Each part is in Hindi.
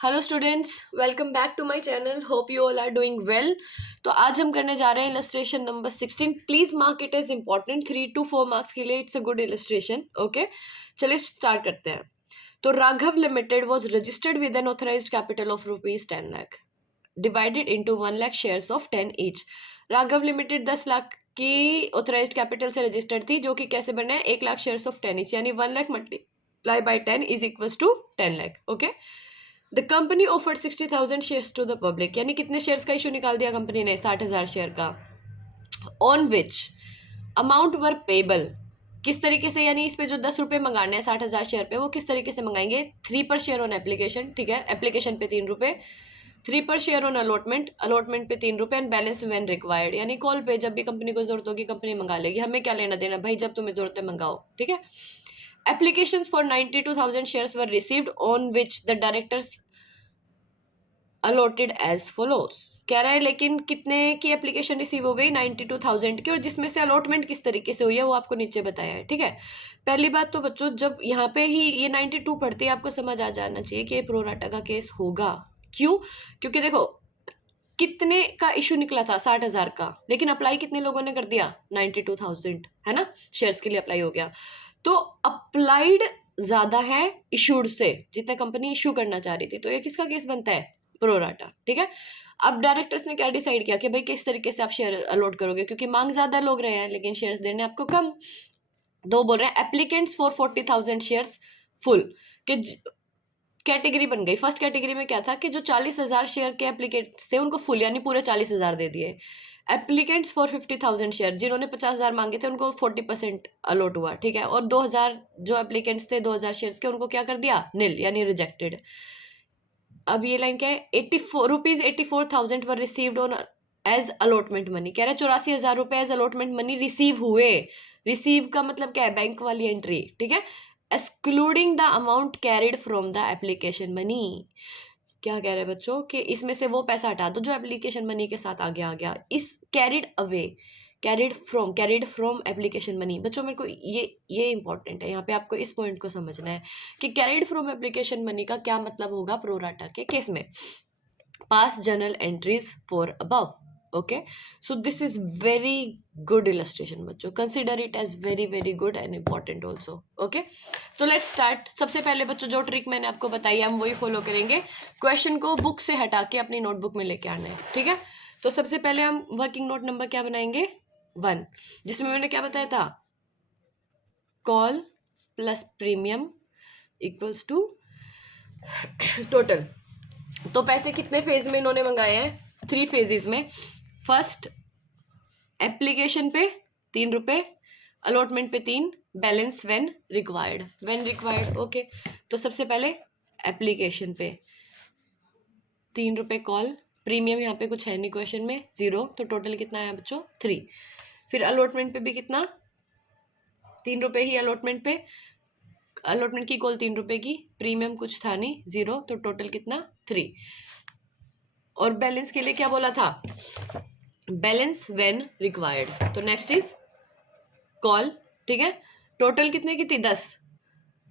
Hello students, welcome back to my channel. Hope you all are doing well. तो आज हम करने जा रहे हैं illustration number 16। Please mark it as important, 3 to 4 marks के लिए it's a good illustration. Okay, चलिए स्टार्ट करते हैं। तो Raghav limited was registered with an authorised capital of rupees 10 lakh divided into 1 lakh shares of 10 each. Raghav limited 10 lakh की ऑथराइज्ड कैपिटल से रजिस्टर्ड थी, जो कि कैसे बना है 1 लाख शेयर्स ऑफ 10 ईच, यानी 1 lakh multiply by 10 is equals to 10 lakh. Okay, the company offered 60,000 shares to the public, यानी कितने शेयर्स का इशू निकाल दिया कंपनी ने? 60,000 शेयर का। On which amount were payable, किस तरीके से, यानी इस पे जो 10 रुपए मंगाने हैं 60,000 शेयर पे, वो किस तरीके से मंगाएंगे? 3 पर शेयर ऑन एप्लीकेशन, ठीक है, एप्लीकेशन पे 3 रुपए, 3 पर शेयर ऑन अलॉटमेंट, अलॉटमेंट पे 3 रुपए, एंड बैलेंस व्हेन रिक्वायर्ड, यानी कॉल पे जब भी कंपनी को जरूरत होगी कंपनी मंगा लेगी, हमें क्या लेना देना भाई, जब तुम्हें जरूरत है मंगाओ, ठीक है। Applications for 92,000 shares were received on which the directors allotted as follows। कह रहा है लेकिन कितने की एप्लीकेशन रिसीव हो गई? 92,000 की, और जिसमें से अलॉटमेंट किस तरीके से हुई है वो आपको नीचे बताया है, ठीक है। पहली बात तो बच्चों, जब यहाँ पे ही ये 92 पढ़ते ही आपको समझ आ जाना चाहिए कि ये प्रोराटा का केस होगा। क्यों? क्योंकि देखो कितने का इशू निकला था? 60,000 का, लेकिन अप्लाई कितने लोगों ने कर दिया? 92,000, है ना, शेयर्स के लिए अप्लाई हो गया। तो अप्लाइड ज्यादा है इशूड से, जितना कंपनी इशू करना चाह रही थी, तो ये किसका केस बनता है? प्रोराटा, ठीक है। अब डायरेक्टर्स ने क्या डिसाइड किया कि भाई किस तरीके से आप शेयर अलॉट करोगे, क्योंकि मांग ज्यादा लोग रहे हैं लेकिन शेयर्स देने आपको कम। दो बोल रहे हैं एप्लीकेंट्स फॉर 40,000 शेयर्स फुल, कि कैटेगरी बन गई। फर्स्ट कैटेगरी में क्या था कि जो 40,000 शेयर के एप्लीकेंट्स थे उनको फुल यानी पूरे 40,000 दे दिए। एप्लीकेंट्स फॉर 50,000 शेयर, जिन्होंने 50,000 मांगे थे उनको 40% अलॉट हुआ, ठीक है। और 2,000 जो एप्लीकेंट्स थे 2,000 शेयर्स के, उनको क्या कर दिया? नील, यानी रिजेक्टेड। अब ये लाइन क्या है? 84,000 were received on as allotment money. कह रहा है 84,000 रुपए एज अलॉटमेंट मनी रिसीव हुए। रिसीव का मतलब क्या है? बैंक वाली एंट्री, ठीक है। Excluding the amount carried from the application money. क्या कह रहे हैं बच्चों कि इसमें से वो पैसा हटा दो जो एप्लीकेशन मनी के साथ आगे आ गया। इस carried away, carried from application money. बच्चों मेरे को ये इंपॉर्टेंट है, यहाँ पे आपको इस पॉइंट को समझना है कि कैरिड फ्रॉम एप्लीकेशन मनी का क्या मतलब होगा प्रोराटा के केस में। Pass journal entries for above. Okay, so this is very good illustration बच्चों, consider it as very very good and important also. Okay, तो लेट्स स्टार्ट। सबसे पहले बच्चों जो ट्रिक मैंने आपको बताई हम वही फॉलो करेंगे। क्वेश्चन को बुक से हटा के अपनी नोटबुक में लेके आना है, ठीक है। तो सबसे पहले हम वर्किंग नोट नंबर क्या बनाएंगे? 1, जिसमें मैंने क्या बताया था? Call plus premium equals to total. तो पैसे कितने फेज में इन्होंने मंगाए हैं? 3 फेजेस में। फर्स्ट एप्लीकेशन पे 3 रुपए, अलॉटमेंट पे 3, बैलेंस व्हेन रिक्वायर्ड। ओके, तो सबसे पहले एप्लीकेशन पे 3 रुपए कॉल, प्रीमियम यहाँ पे कुछ है नहीं क्वेश्चन में, 0, तो टोटल कितना है बच्चों? 3। फिर अलॉटमेंट पे भी कितना? 3 रुपए ही अलॉटमेंट पे, अलॉटमेंट की कॉल 3 रुपए की, प्रीमियम कुछ था नहीं, 0, तो टोटल कितना? 3। और बैलेंस के लिए क्या बोला था? Balance when required. तो नेक्स्ट इज कॉल, ठीक है। टोटल कितने की थी? 10।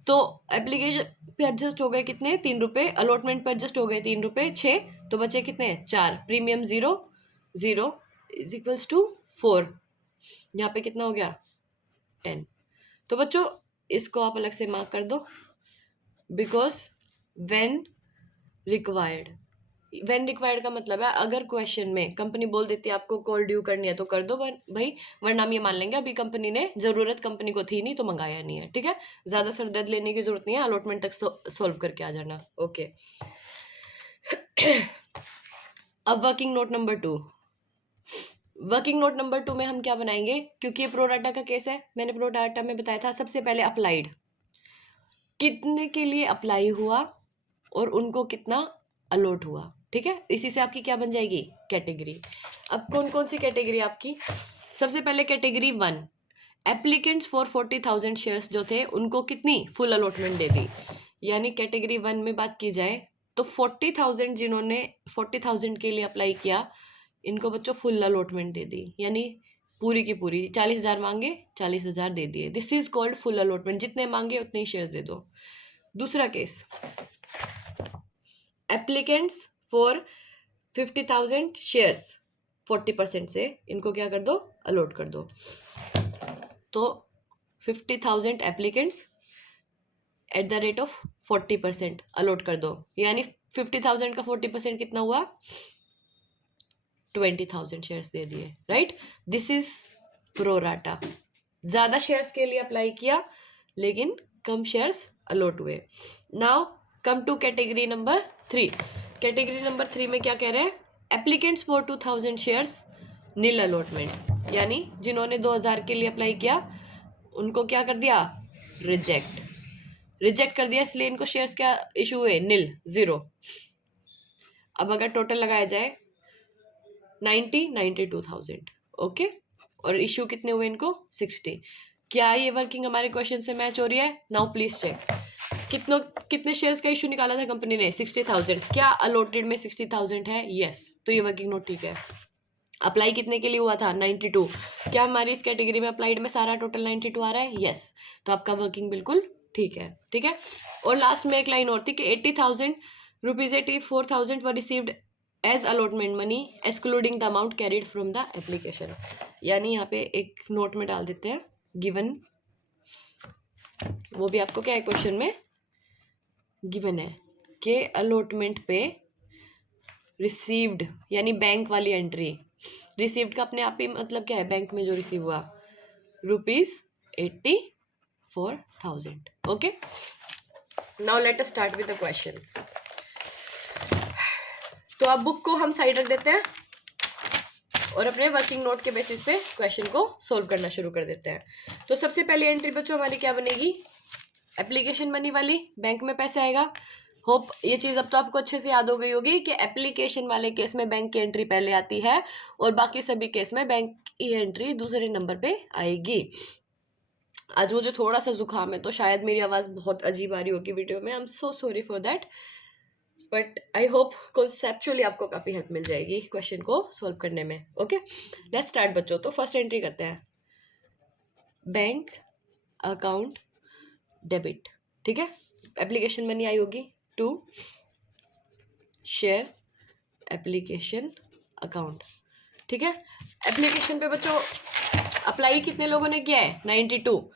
तो एप्लीकेशन पे एडजस्ट हो गए कितने? 3 रुपए, अलॉटमेंट पे एडजस्ट हो गए 3 रुपए, 6, तो बचे कितने? 4। Premium 0 0 is equals to 4। यहाँ पे कितना हो गया? 10। तो बच्चों इसको आप अलग से मार्क कर दो, because when required, when required का मतलब है अगर क्वेश्चन में कंपनी बोल देती है आपको कॉल ड्यू करनी है तो कर दो भाई, वरना हम ये मान लेंगे अभी कंपनी ने जरूरत कंपनी को थी नहीं तो मंगाया नहीं है, ठीक है। ज्यादा सरदर्द लेने की जरूरत नहीं है, अलॉटमेंट तक सॉल्व करके आ जाना। ओके, अब working note number 2। Working note number 2 में हम क्या बनाएंगे? क्योंकि ये प्रोडाटा का केस है, मैंने प्रोडाटा में बताया था सबसे पहले अप्लाइड, कितने के लिए अप्लाई हुआ और उनको कितना अलॉट हुआ, ठीक है। इसी से आपकी क्या बन जाएगी? कैटेगरी। अब कौन कौन सी कैटेगरी आपकी? सबसे पहले कैटेगरी 1, एप्लीकेंट्स फॉर 40,000 शेयर्स जो थे उनको कितनी? फुल अलॉटमेंट दे दी। यानी कैटेगरी 1 में बात की जाए तो 40,000 जिन्होंने 40,000 के लिए अप्लाई किया, इनको बच्चों फुल अलॉटमेंट दे दी, यानी पूरी की पूरी 40,000 मांगे 40,000 दे दिए। This is called full allotment, जितने मांगे उतने ही शेयर्स दे दो। दूसरा केस, एप्लीकेंट्स फॉर 50,000 शेयर्स 40% से इनको क्या कर दो, अलॉट कर दो। तो 50,000 applicants at the rate of 40% allot कर दो, यानी 50,000 का 40% कितना हुआ, 20,000 शेयर्स दे दिए, राइट। This is pro rata. ज्यादा शेयर्स के लिए अप्लाई किया लेकिन कम शेयर्स अलॉट हुए। Now come to category number 3। Category number 3 में क्या कह रहे हैं, applicants for 2,000 shares nil allotment, यानी जिन्होंने 2,000 के लिए अप्लाई किया उनको क्या कर दिया, रिजेक्ट कर दिया, इसलिए इनको शेयर्स क्या इशू हुए, नील, 0। अब अगर टोटल लगाया जाए 92,000, ओके, और इशू कितने हुए इनको, 60। क्या ये वर्किंग हमारे क्वेश्चन से मैच हो रही है? Now please check. कितने शेयर्स का इशू निकाला था कंपनी ने, 60,000। क्या अलॉटेड में 60,000 है? यस। तो ये वर्किंग नोट ठीक है। अप्लाई कितने के लिए हुआ था, 92। क्या हमारी इस कैटेगरी में अप्लाइड में सारा टोटल 92 आ रहा है? यस। तो आपका वर्किंग बिल्कुल ठीक है, ठीक है। और लास्ट में एक लाइन और थी कि 80,000 rupees 84,000 were received as allotment money excluding the amount carried from the application. यानी यहाँ पे एक नोट में डाल देते हैं गिवन, वो भी आपको क्या है क्वेश्चन में गिवन है कि अलॉटमेंट पे रिसीव्ड, यानी बैंक वाली एंट्री, रिसीव्ड का अपने आप ही मतलब क्या है, बैंक में जो रिसीव हुआ, ₹84,000। Okay, now let us start with the question. तो अब बुक को हम साइड रख देते हैं और अपने वर्किंग नोट के बेसिस पे क्वेश्चन को सोल्व करना शुरू कर देते हैं। तो सबसे पहली एंट्री बच्चों हमारी क्या बनेगी, एप्लीकेशन मनी वाली, बैंक में पैसे आएगा। होप ये चीज़ अब तो आपको अच्छे से याद हो गई होगी कि एप्लीकेशन वाले केस में बैंक की एंट्री पहले आती है और बाकी सभी केस में बैंक की एंट्री दूसरे नंबर पे आएगी। आज मुझे थोड़ा सा जुकाम है तो शायद मेरी आवाज़ बहुत अजीब आ रही होगी वीडियो में, I am so sorry for that, but I hope conceptually आपको काफ़ी हेल्प मिल जाएगी क्वेश्चन को सॉल्व करने में। ओके, लेट्स स्टार्ट बच्चों। तो फर्स्ट एंट्री करते हैं, बैंक अकाउंट डेबिट, ठीक है। एप्लीकेशन मनी आई होगी टू शेयर एप्लीकेशन अकाउंट, ठीक है। एप्लीकेशन पे बच्चों अप्लाई कितने लोगों ने किया है, 92।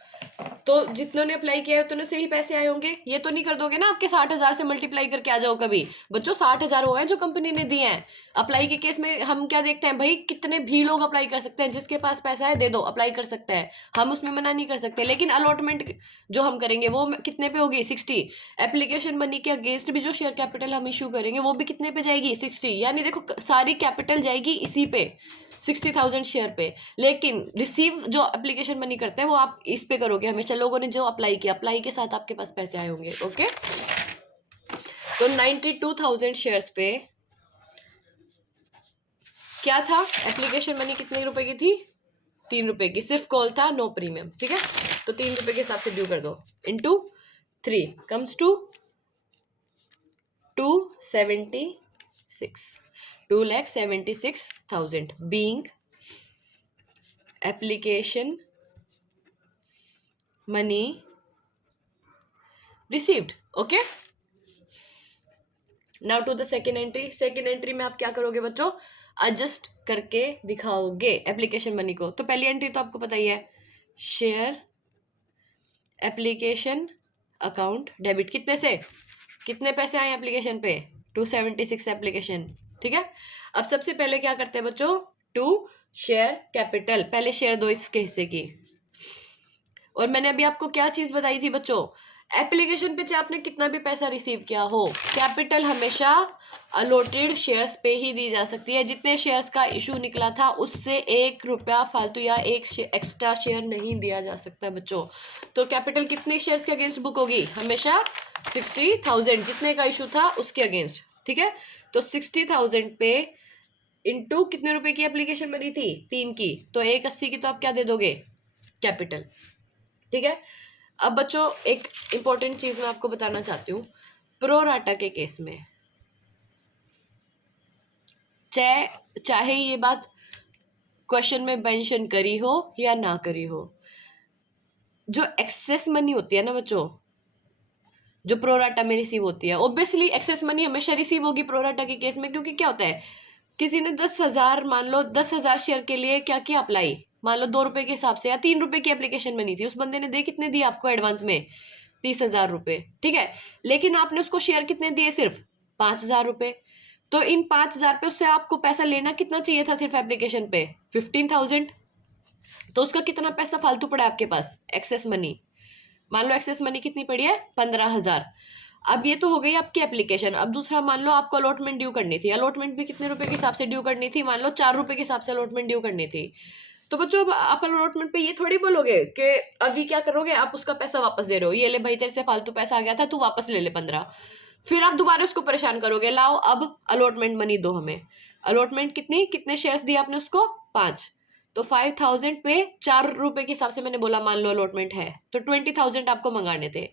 तो जितनों ने अप्लाई किया है उतने से ही पैसे आए होंगे। ये तो नहीं कर दोगे ना आपके 60,000 से मल्टीप्लाई करके आ जाओ कभी, बच्चों 60,000 हो गए जो कंपनी ने दिए हैं। अप्लाई के केस में हम क्या देखते हैं भाई, कितने भी लोग अप्लाई कर सकते हैं, जिसके पास पैसा है दे दो, अप्लाई कर सकता है, हम उसमें मना नहीं कर सकते। लेकिन अलॉटमेंट जो हम करेंगे वो कितने पे होगी, 60। एप्लीकेशन मनी के अगेंस्ट भी जो शेयर कैपिटल हम इशू करेंगे वो भी कितने पे जाएगी, 60। यानी देखो सारी कैपिटल जाएगी इसी पे, 60,000 शेयर पे। लेकिन रिसीव जो एप्लीकेशन मनी करते हैं वो आप इस पे करोगे हमेशा, लोगों ने जो अप्लाई किया, अप्लाई के साथ आपके पास पैसे आए होंगे। ओके, तो 92,000 शेयर्स पे क्या था, एप्लीकेशन मनी कितने रुपए की थी, 3 रुपए की, सिर्फ कॉल था, नो प्रीमियम, ठीक है। तो 3 रुपए के हिसाब से ड्यू कर दो, into 3 comes to 276,000 being application money received. Okay, now to the second entry. Second entry में आप क्या करोगे बच्चों, एडजस्ट करके दिखाओगे एप्लीकेशन मनी को। तो पहली एंट्री तो आपको पता ही है, शेयर एप्लीकेशन अकाउंट डेबिट, कितने से कितने पैसे आए एप्लीकेशन पे, 276 एप्लीकेशन, ठीक है। अब सबसे पहले क्या करते हैं बच्चों, टू शेयर कैपिटल, पहले शेयर दो इसके हिस्से की। और मैंने अभी आपको क्या चीज बताई थी बच्चों, एप्लीकेशन पे चाहे आपने कितना भी पैसा रिसीव किया हो, कैपिटल हमेशा अलॉटेड शेयर्स पे ही दी जा सकती है। जितने शेयर्स का इशू निकला था उससे 1 रुपया फालतू या एक एक्स्ट्रा शेयर नहीं दिया जा सकता बच्चों। तो कैपिटल कितने शेयर्स के अगेंस्ट बुक होगी, हमेशा 60,000 जितने का इशू था उसके अगेंस्ट, ठीक है। तो 60,000 पे इंटू कितने रुपए की एप्लीकेशन बनी थी, 3 की, तो 180 की तो आप क्या दे दोगे, कैपिटल, ठीक है। अब बच्चों एक इंपॉर्टेंट चीज मैं आपको बताना चाहती हूँ, प्रोराटा के केस में चाहे ये बात क्वेश्चन में मेंशन करी हो या ना करी हो, जो एक्सेस मनी होती है ना बच्चों, जो प्रोराटा में रिसीव होती है। ऑब्वियसली एक्सेस मनी हमेशा रिसीव होगी प्रोराटा के केस में, क्योंकि क्या होता है, किसी ने 10,000 मान लो 10,000 शेयर के लिए क्या किया अप्लाई, मान लो 2 रुपए के हिसाब से या 3 रुपए की एप्लीकेशन बनी थी, उस बंदे ने दे कितने दिए आपको एडवांस में, 30,000 रुपए, ठीक है। लेकिन आपने उसको शेयर कितने दिए, सिर्फ 5,000 रुपए। तो इन 5,000 पे उससे आपको पैसा लेना कितना चाहिए था सिर्फ एप्लीकेशन पे, 15,000। तो उसका कितना पैसा फालतू पड़ा है आपके पास, एक्सेस मनी। मान लो एक्सेस मनी कितनी पड़ी है, 15,000। अब ये तो हो गई आपकी एप्लीकेशन। अब दूसरा मान लो आपको अलॉटमेंट ड्यू करनी थी, अलॉटमेंट भी कितने रुपए के हिसाब से ड्यू करनी थी, मान लो 4 रुपए के हिसाब से अलॉटमेंट ड्यू करनी थी। तो बच्चों अब आप अलॉटमेंट पे ये थोड़ी बोलोगे कि अभी क्या करोगे, आप उसका पैसा वापस दे रहे हो, ये ले भाई तेरे से फालतू पैसा आ गया था, तू वापस ले ले 15। फिर आप दोबारा उसको परेशान करोगे, लाओ अब अलॉटमेंट मनी दो हमें। अलॉटमेंट कितनी, कितने शेयर्स दिए आपने उसको, 5। तो 5,000 पे 4 रुपए के हिसाब से मैंने बोला, मान लो अलॉटमेंट है तो 20,000 आपको मंगाने थे।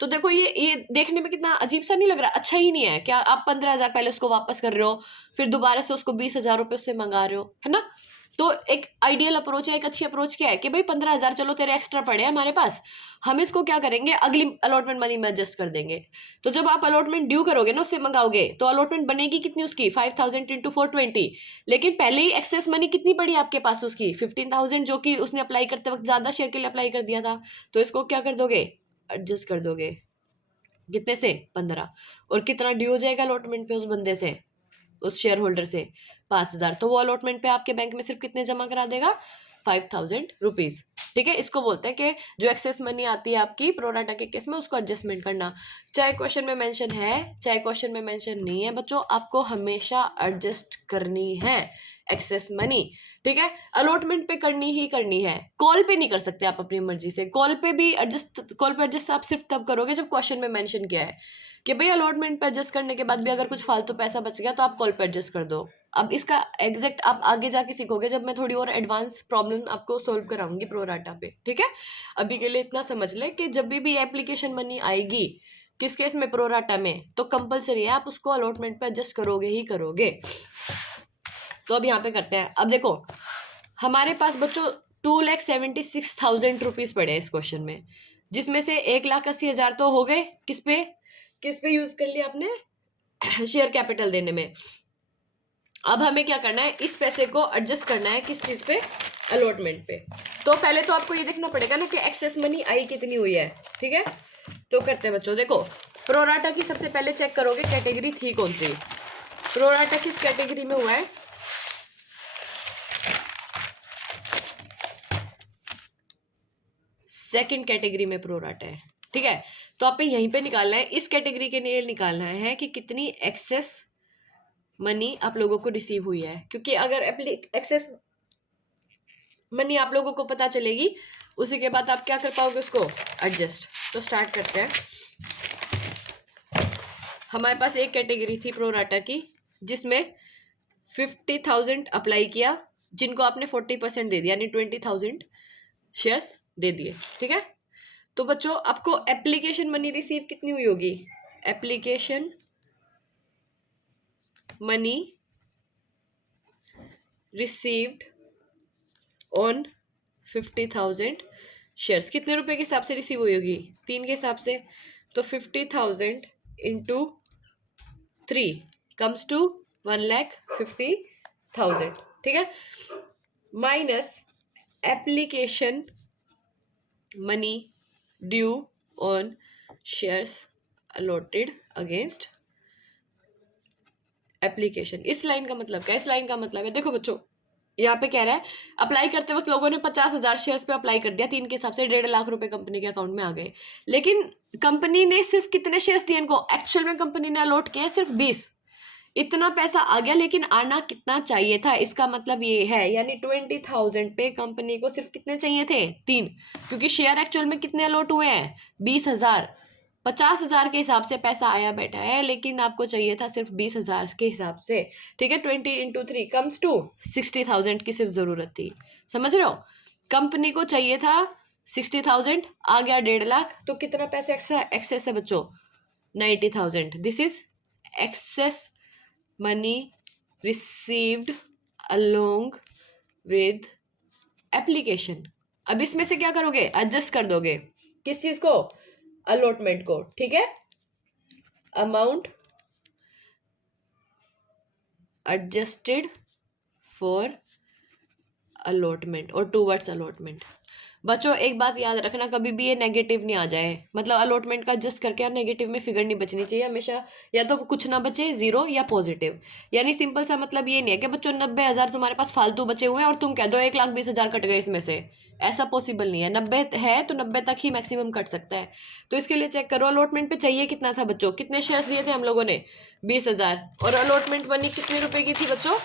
तो देखो ये देखने में कितना अजीब सा नहीं लग रहा, अच्छा ही नहीं है क्या, आप 15,000 पहले उसको वापस कर रहे हो, फिर दोबारा से उसको 20,000 रुपए उससे मंगा रहे हो, है ना। तो एक आइडियल अप्रोच है, एक अच्छी अप्रोच क्या है कि भाई 15,000 चलो तेरे एक्स्ट्रा पड़े हैं हमारे पास, हम इसको क्या करेंगे, अगली अलॉटमेंट मनी में एडजस्ट कर देंगे। तो जब आप अलॉटमेंट ड्यू करोगे ना, उससे मंगाओगे, तो अलॉटमेंट बनेगी कितनी उसकी, 5,000 इंटू 420। लेकिन पहले ही एक्सेस मनी कितनी पड़ी आपके पास उसकी, 15,000, जो कि उसने अप्लाई करते वक्त ज्यादा शेयर के लिए अप्लाई कर दिया था। तो इसको क्या कर दोगे, एडजस्ट कर दोगे, कितने से, 15। और कितना ड्यू हो जाएगा अलॉटमेंट पे उस बंदे से, उस शेयर होल्डर से, 5,000। तो वो अलॉटमेंट पे आपके बैंक में सिर्फ कितने जमा करा देगा, 5,000 रुपीज, ठीक है। इसको बोलते हैं कि जो एक्सेस मनी आती है आपकी प्रोराटा के केस में, उसको एडजस्टमेंट करना। चाहे क्वेश्चन में मेंशन है चाहे क्वेश्चन में मेंशन नहीं है बच्चों, आपको हमेशा एडजस्ट करनी है एक्सेस मनी, ठीक है। अलॉटमेंट पे करनी ही करनी है, कॉल पे नहीं कर सकते आप अपनी मर्जी से। कॉल पे एडजस्ट आप सिर्फ तब करोगे जब क्वेश्चन में मेंशन किया है कि भाई अलॉटमेंट पे एडजस्ट करने के बाद भी अगर कुछ फालतू पैसा बच गया तो आप कॉल पे एडजस्ट कर दो। अब इसका एग्जैक्ट आप आगे जाके सीखोगे जब मैं थोड़ी और एडवांस प्रॉब्लम आपको सोल्व कराऊंगी प्रोराटा पे, ठीक है। अभी के लिए इतना समझ ले कि जब भी एप्लीकेशन मनी आएगी, किस केस में, प्रोराटा में, तो कंपलसरी है आप उसको अलॉटमेंट पे एडजस्ट करोगे ही करोगे। तो अब यहाँ पे करते हैं। अब देखो हमारे पास बच्चों 2,76,000 रुपीज पड़े हैं इस क्वेश्चन में, जिसमें से 1,80,000 तो हो गए किस पे यूज कर लिया आपने, शेयर कैपिटल देने में। अब हमें क्या करना है, इस पैसे को एडजस्ट करना है किस चीज पे, अलॉटमेंट पे। तो पहले तो आपको ये देखना पड़ेगा ना कि एक्सेस मनी आई कितनी हुई है, ठीक है। तो करते हैं बच्चों, देखो प्रोराटा की सबसे पहले चेक करोगे कैटेगरी थी कौन सी, प्रोराटा किस कैटेगरी में हुआ है, सेकंड कैटेगरी में प्रोराटा है, ठीक है। तो आप यहीं पे निकालना है, इस कैटेगरी के लिए निकालना है कि कितनी एक्सेस मनी आप लोगों को रिसीव हुई है। क्योंकि अगर एक्सेस मनी आप लोगों को पता चलेगी, उसी के बाद आप क्या कर पाओगे, उसको एडजस्ट। तो स्टार्ट करते हैं। हमारे पास एक कैटेगरी थी प्रोराटा की जिसमें 50,000 अप्लाई किया, जिनको आपने 40% दे दिया, यानी 20,000 शेयर्स दे दिए, ठीक है। तो बच्चों आपको एप्लीकेशन मनी रिसीव कितनी हुई होगी, application money received on 50,000 shares, कितने रुपए के हिसाब से रिसीव हुई होगी, 3 के हिसाब से। तो 50,000 इंटू 3 कम्स टू 1,50,000, ठीक है, minus application money due on shares allotted against application. इस लाइन का मतलब क्या है, इस लाइन का मतलब है, देखो बच्चों यहाँ पे कह रहा है अप्लाई करते वक्त लोगों ने 50,000 शेयर्स पे अप्लाई कर दिया, 3 के हिसाब से 1.5 लाख रुपए कंपनी के अकाउंट में आ गए। लेकिन कंपनी ने सिर्फ कितने शेयर्स दिए इनको, एक्चुअल में कंपनी ने अलॉट किया सिर्फ 20। इतना पैसा आ गया, लेकिन आना कितना चाहिए था, इसका मतलब ये है, यानी 20,000 पे कंपनी को सिर्फ कितने चाहिए थे, 3। क्योंकि शेयर एक्चुअल में कितने अलॉट हुए हैं, 20,000। 50,000 के हिसाब से पैसा आया बैठा है, लेकिन आपको चाहिए था सिर्फ 20,000 के हिसाब से, ठीक है। 20 इंटू 3 कम्स टू 60,000 की सिर्फ जरूरत थी, समझ रहे हो। कंपनी को चाहिए था 60,000, आ गया 1.5 लाख, तो कितना पैसा एक्सेस है बच्चों, 90,000। This is excess money received along with application. अब इसमें से क्या करोगे, एडजस्ट कर दोगे किस चीज को, अलॉटमेंट को, ठीक है। अमाउंट एडजस्टेड फॉर अलॉटमेंट और टूवर्ड्स अलॉटमेंट। बच्चों एक बात याद रखना, कभी भी ये नेगेटिव नहीं आ जाए, मतलब अलॉटमेंट का एडजस्ट करके नेगेटिव में फिगर नहीं बचनी चाहिए हमेशा, या तो कुछ ना बचे, जीरो या पॉजिटिव। यानी सिंपल सा मतलब ये नहीं है कि बच्चों 90,000 तुम्हारे पास फालतू बचे हुए हैं और तुम कह दो 1,20,000 कट गए इसमें से, ऐसा पॉसिबल नहीं है। 90 है तो 90 तक ही मैक्सिमम कट सकता है। तो इसके लिए चेक करो अलॉटमेंट पे चाहिए कितना था बच्चों, कितने शेयर्स दिए थे हम लोगों ने, 20,000, और अलॉटमेंट बनी कितने रुपए की थी बच्चों,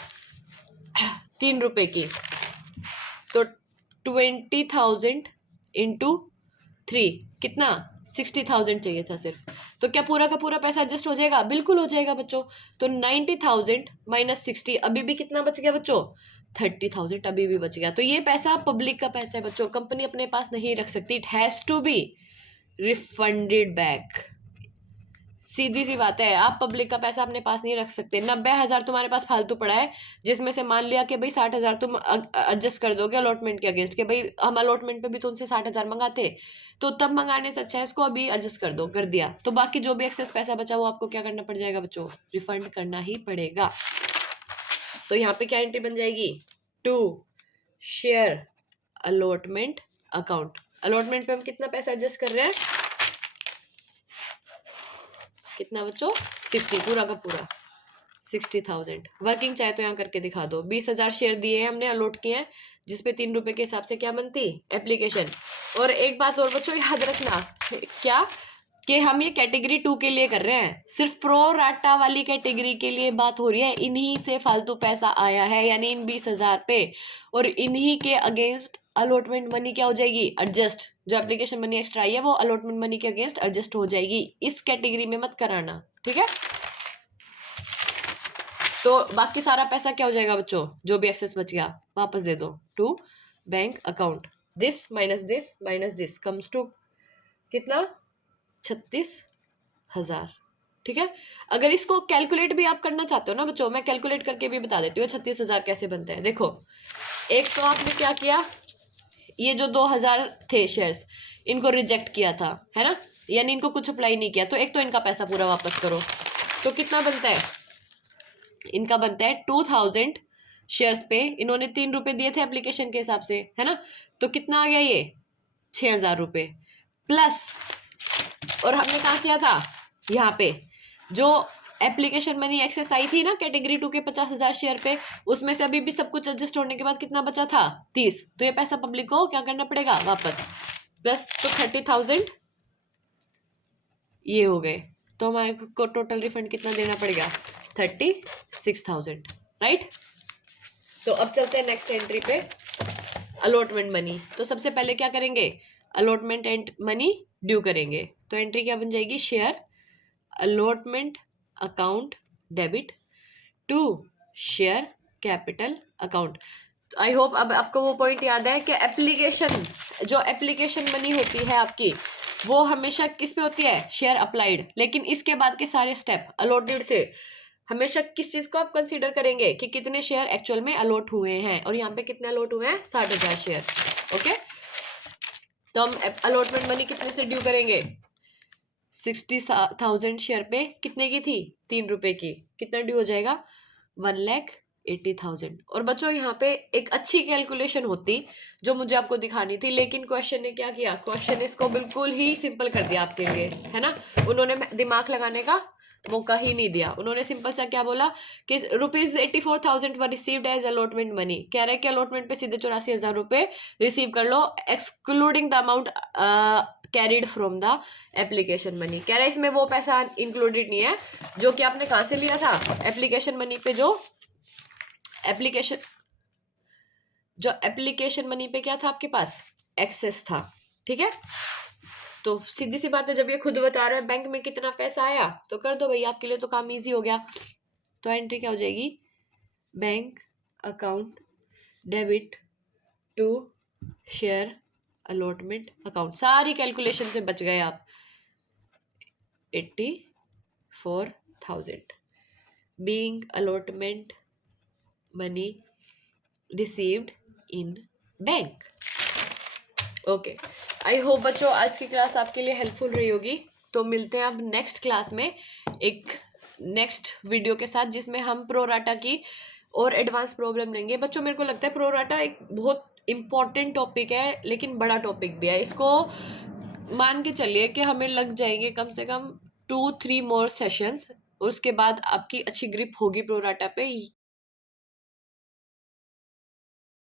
3 रुपए की। तो 20,000 इंटू 3 कितना, 60,000 चाहिए था सिर्फ। तो क्या पूरा का पूरा पैसा एडजस्ट हो जाएगा, बिल्कुल हो जाएगा बच्चों। तो 90,000 माइनस 60, अभी भी कितना बच गया बच्चों, 30,000 अभी भी बच गया। तो ये पैसा पब्लिक का पैसा है बच्चों, कंपनी अपने पास नहीं रख सकती, it has to be refunded back. सीधी सी बात है, आप पब्लिक का पैसा अपने पास नहीं रख सकते। 90,000 तुम्हारे पास फालतू पड़ा है, जिसमें से मान लिया कि भाई 60,000 तुम एडजस्ट कर दोगे अलॉटमेंट के अगेंस्ट, के भाई हम अलॉटमेंट पे भी तो उनसे 60,000 मंगाते, तो तब मंगाने से अच्छा है इसको अभी एडजस्ट कर दो, कर दिया। तो बाकी जो भी एक्सेस पैसा बचा वो आपको क्या करना पड़ जाएगा बच्चों, रिफंड करना ही पड़ेगा। तो यहाँ पे क्या एंट्री बन जाएगी, to share allotment account. Allotment पे हम कितना पैसा एडजस्ट कर रहे हैं, कितना बच्चों, 60, पूरा का पूरा 60,000। वर्किंग चाहे तो यहाँ करके दिखा दो, 20,000 शेयर दिए हैं हमने, अलॉट किए हैं, जिसपे 3 रुपए के हिसाब से क्या बनती, एप्लीकेशन। और एक बात और बच्चों याद रखना, क्या कि हम ये कैटेगरी 2 के लिए कर रहे हैं, सिर्फ प्रो राटा वाली कैटेगरी के लिए बात हो रही है। इन्हीं से फालतू पैसा आया है, यानी इन 20,000 पे, और इन्हीं के अगेंस्ट अलॉटमेंट मनी क्या हो जाएगी, एडजस्ट। जो एप्लीकेशन मनी एक्स्ट्रा आई है वो अलॉटमेंट मनी के अगेंस्ट एडजस्ट हो जाएगी। इस कैटेगरी में मत कराना, ठीक है। तो बाकी सारा पैसा क्या हो जाएगा बच्चों, जो भी एक्सेस बच गया वापस दे दो to bank account. This minus this comes to कितना, 36,000, ठीक है। अगर इसको कैलकुलेट भी आप करना चाहते हो ना बच्चों, मैं कैलकुलेट करके भी बता देती हूँ 36,000 कैसे बनते हैं। देखो, एक तो आपने क्या किया, ये जो 2,000 थे शेयर्स, इनको रिजेक्ट किया था, है ना, यानी इनको कुछ अप्लाई नहीं किया, तो एक तो इनका पैसा पूरा वापस करो। तो कितना बनता है, इनका बनता है 2,000 शेयर्स पे इन्होंने 3 रुपए दिए थे एप्लीकेशन के हिसाब से, है ना, तो कितना आ गया ये 6,000 रुपए प्लस। और हमने कहा किया था, यहाँ पे जो एप्लीकेशन मनी एक्सेस आई थी ना कैटेगरी 2 के 50,000 शेयर पे, उसमें से अभी भी सब कुछ एडजस्ट होने के बाद कितना बचा था, 30। तो ये पैसा पब्लिक को क्या करना पड़ेगा, वापस, प्लस तो 30,000 ये हो गए। तो हमारे को टोटल रिफंड कितना देना पड़ेगा, 36,000, राइट। तो अब चलते हैं नेक्स्ट एंट्री पे, अलॉटमेंट मनी। तो सबसे पहले क्या करेंगे, अलॉटमेंट एंड मनी ड्यू करेंगे। तो एंट्री क्या बन जाएगी, share allotment account debit to share capital account. I hope अब आपको वो पॉइंट याद है कि एप्लीकेशन, जो एप्लीकेशन मनी होती है आपकी, वो हमेशा किस पे होती है, शेयर अप्लाइड। लेकिन इसके बाद के सारे स्टेप अलॉटेड से हमेशा किस चीज को आप कंसीडर करेंगे कि कितने शेयर एक्चुअल में अलॉट हुए हैं, और यहाँ पे कितने अलॉट हुए हैं, 60,000 शेयर, ओके। तो हम अलॉटमेंट मनी कितने से ड्यू करेंगे, 60,000 शेयर पे कितने की थी, 3 रुपए की, कितना ड्यू हो जाएगा, 1,80,000। और बच्चों यहाँ पे एक अच्छी कैलकुलेशन होती जो मुझे आपको दिखानी थी, लेकिन क्वेश्चन ने क्या किया, क्वेश्चन इसको बिल्कुल ही सिंपल कर दिया आपके लिए, है ना। उन्होंने दिमाग लगाने का मौका ही नहीं दिया। उन्होंने सिंपल सा क्या बोला कि ₹84,000 were received as allotment money. कह रहे हैं कि अलॉटमेंट पे सीधे 84,000 रुपए रिसीव कर लो, excluding the amount carried from the application money. कह रहे हैं इसमें वो पैसा इंक्लूडेड नहीं है जो कि आपने कहाँ से लिया था, एप्लीकेशन मनी पे, जो एप्लीकेशन मनी पे क्या था आपके पास, एक्सेस था, ठीक है। तो सीधी सी बात है, जब ये खुद बता रहे हैं बैंक में कितना पैसा आया, तो कर दो भाई, आपके लिए तो काम इजी हो गया। तो एंट्री क्या हो जाएगी, bank account debit to share allotment account. सारी कैलकुलेशन से बच गए आप, 84,000 being allotment money received in bank. Okay, I hope बच्चों आज की क्लास आपके लिए हेल्पफुल रही होगी। तो मिलते हैं अब नेक्स्ट क्लास में एक नेक्स्ट वीडियो के साथ, जिसमें हम प्रोराटा की और एडवांस प्रॉब्लम लेंगे। बच्चों मेरे को लगता है प्रोराटा एक बहुत इम्पॉर्टेंट टॉपिक है, लेकिन बड़ा टॉपिक भी है। इसको मान के चलिए कि हमें लग जाएंगे कम से कम 2-3 मोर सेशंस, उसके बाद आपकी अच्छी ग्रिप होगी प्रोराटा पे।